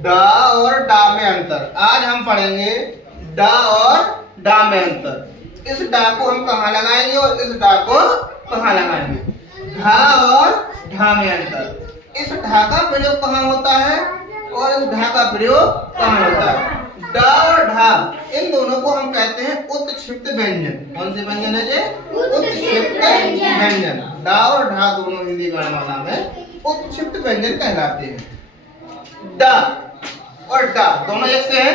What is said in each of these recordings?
डा और डा में अंतर। आज हम पढ़ेंगे डा और डा में अंतर। इस डा को हम कहाँ लगाएंगे और इस डा को कहाँ लगाएंगे। ढा और ढा में अंतर। इस ढा का प्रयोग कहाँ होता है और इस ढा का प्रयोग कहाँ होता है। डा और ढा इन दोनों को हम कहते हैं उत्क्षिप्त व्यंजन। कौन से व्यंजन है ये? उत्क्षिप्त व्यंजन। डा और ढा दोनों हिंदी वर्णमाला में उत्क्षिप्त व्यंजन कहलाते हैं। डा और डा दोनों एक से हैं,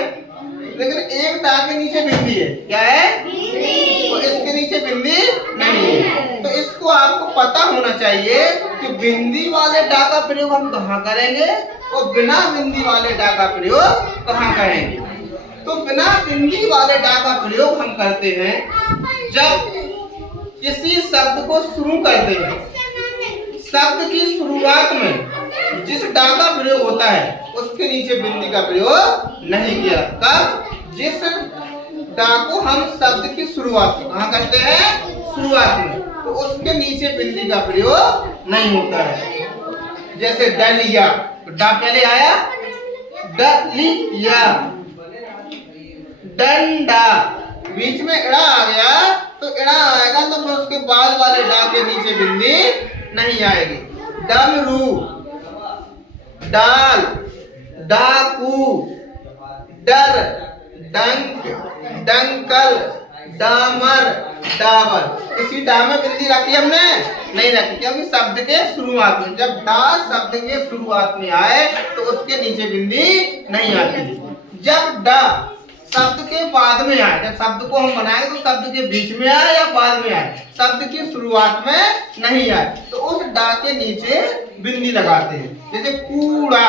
लेकिन एक डा के नीचे बिंदी है। क्या है? तो इसके नीचे बिंदी नहीं है। तो इसको आपको पता होना चाहिए कि बिंदी वाले डा का प्रयोग हम कहाँ करेंगे और बिना बिंदी वाले डा का प्रयोग कहाँ करेंगे। तो बिना बिंदी वाले डा का प्रयोग हम करते हैं जब किसी शब्द को शुरू करते हैं। शब्द की शुरुआत में जिस डा का प्रयोग होता है उसके नीचे बिंदी का प्रयोग नहीं किया। कब? जिस डा को हम शब्द की शुरुआत में कहाँ करते हैं? शुरुआत में, तो उसके नीचे बिंदी का प्रयोग नहीं होता है। जैसे डलिया, तो डा पहले आया, डलिया। डंडा, बीच में इड़ा आ गया तो इड़ा आएगा तो फिर उसके बाद वाले डा के नीचे बिंदी नहीं आएगी। डमरू, डाल, डाकू, डर, डंक, डंकल, डामर, डाबर। इसी डा में बिंदी रखी हमने? नहीं रखी, क्योंकि शब्द के शुरुआत में, जब डा शब्द के शुरुआत में आए तो उसके नीचे बिंदी नहीं आती। जब डा शब्द के बाद में आए, जब शब्द को हम बनाए तो शब्द के बीच में आए या बाद में आए, शब्द की शुरुआत में नहीं आए, तो उस डा के नीचे बिंदी लगाते हैं। जैसे कूड़ा,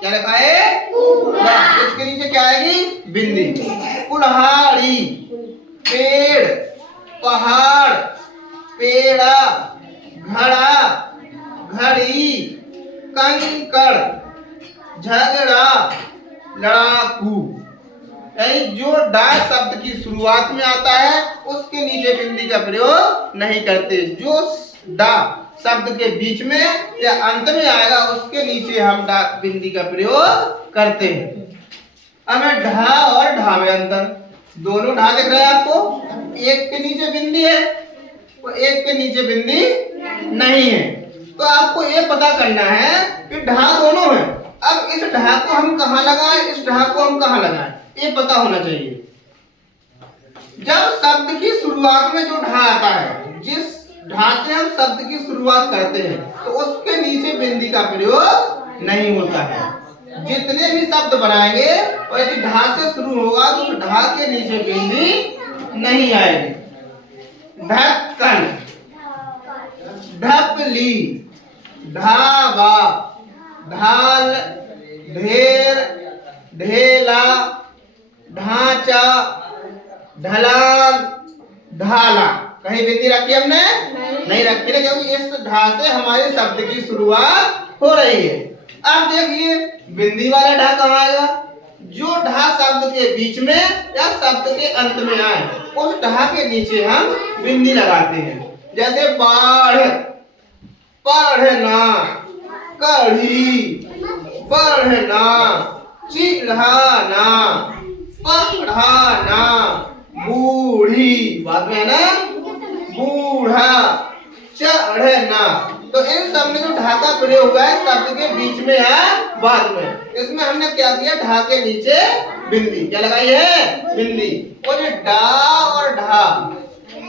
क्या लिखा है? कूड़ा। इसके नीचे क्या आएगी? बिंदी। कुल्हाड़ी, पेड़, पहाड़, पेड़ा, घड़ा, घड़ी, कंकड़, झगड़ा, लड़ाकू। जो डा शब्द की शुरुआत में आता है उसके नीचे बिंदी का प्रयोग नहीं करते। जो डा शब्द के बीच में या अंत में आएगा उसके नीचे हम डा बिंदी का प्रयोग करते हैं। अब है ढा और ढा में अंतर। दोनों ढा दिख रहे हैं आपको? एक के नीचे बिंदी है और एक के नीचे बिंदी नहीं है। तो आपको ये पता करना है कि ढा दोनों है। अब इस ढा को हम कहाँ लगाएं, इस ढा को हम कहाँ लगाएं, ये पता होना चाहिए। जब शब्द की शुरुआत में जो ढा आता है, जिस ढा से हम शब्द की शुरुआत करते हैं, तो उसके नीचे बिंदी का प्रयोग नहीं होता है। जितने भी शब्द बनाएंगे और यदि ढा से शुरू होगा तो उस ढा के नीचे बिंदी नहीं आएगी। ढक्कन, ढपली, ढाबा, ढाल, ढेर, ढेला, ढांचा, ढलान, ढाला। कहीं बिंदी रखी हमने? नहीं रखी है, क्योंकि इस ढा से हमारे शब्द की शुरुआत हो रही है। अब देखिए बिंदी वाला ढा कहाँ आएगा? जो ढा शब्द के बीच में या शब्द के अंत में आए उस ढा के नीचे हम बिंदी लगाते हैं। जैसे बाढ़, पढ़ना, कढ़ी, बढ़ना, चिढ़ाना, पढ़ाना, बूढ़ी, बाद में है ना बूढ़ा, चढ़ना। तो इन सब में जो ढा का प्रयोग हुआ है शब्द के बीच में है बाद में, इसमें हमने क्या किया? ढा के नीचे बिंदी क्या लगाई है? बिंदी। और ये डा और ढा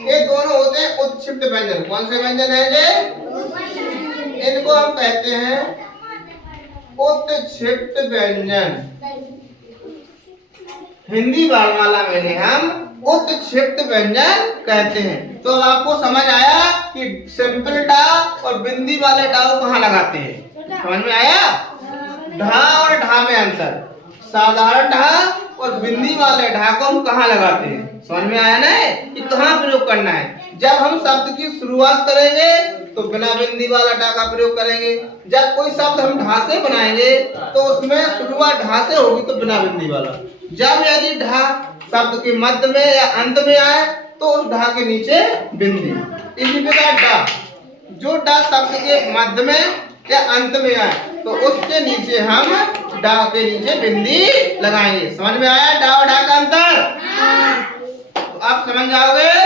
ये दोनों होते हैं उत्क्षिप्त व्यंजन। कौन से व्यंजन है ये? इनको हम कहते हैं उत्क्षिप्त व्यंजन। हिंदी वर्णमाला में हम उत्क्षिप्त व्यंजन कहते हैं। तो अब आपको समझ आया कि सिंपल डा और बिंदी वाले डा को कहाँ लगाते हैं? समझ में आया? ढा और ढा में अंतर। साधारण ढा और बिंदी वाले ढा को हम कहाँ लगाते हैं? समझ में आया ना कि कहाँ प्रयोग करना है। जब हम शब्द की शुरुआत करेंगे तो बिना बिंदी वाला ढा का प्रयोग करेंगे। जब कोई शब्द हम ढा से बनाएंगे तो उसमें शुरुआत ढा से होगी तो बिना बिंदी वाला। जब यदि ढा शब्द के मध्य में या अंत में आए तो उस ढा के नीचे बिंदी। इसी प्रकार डा, जो डा शब्द के मध्य में या अंत में आए तो उसके नीचे हम डा के नीचे बिंदी लगाएंगे। समझ में आया डा और डा का अंतर? तो आप समझ जाओगे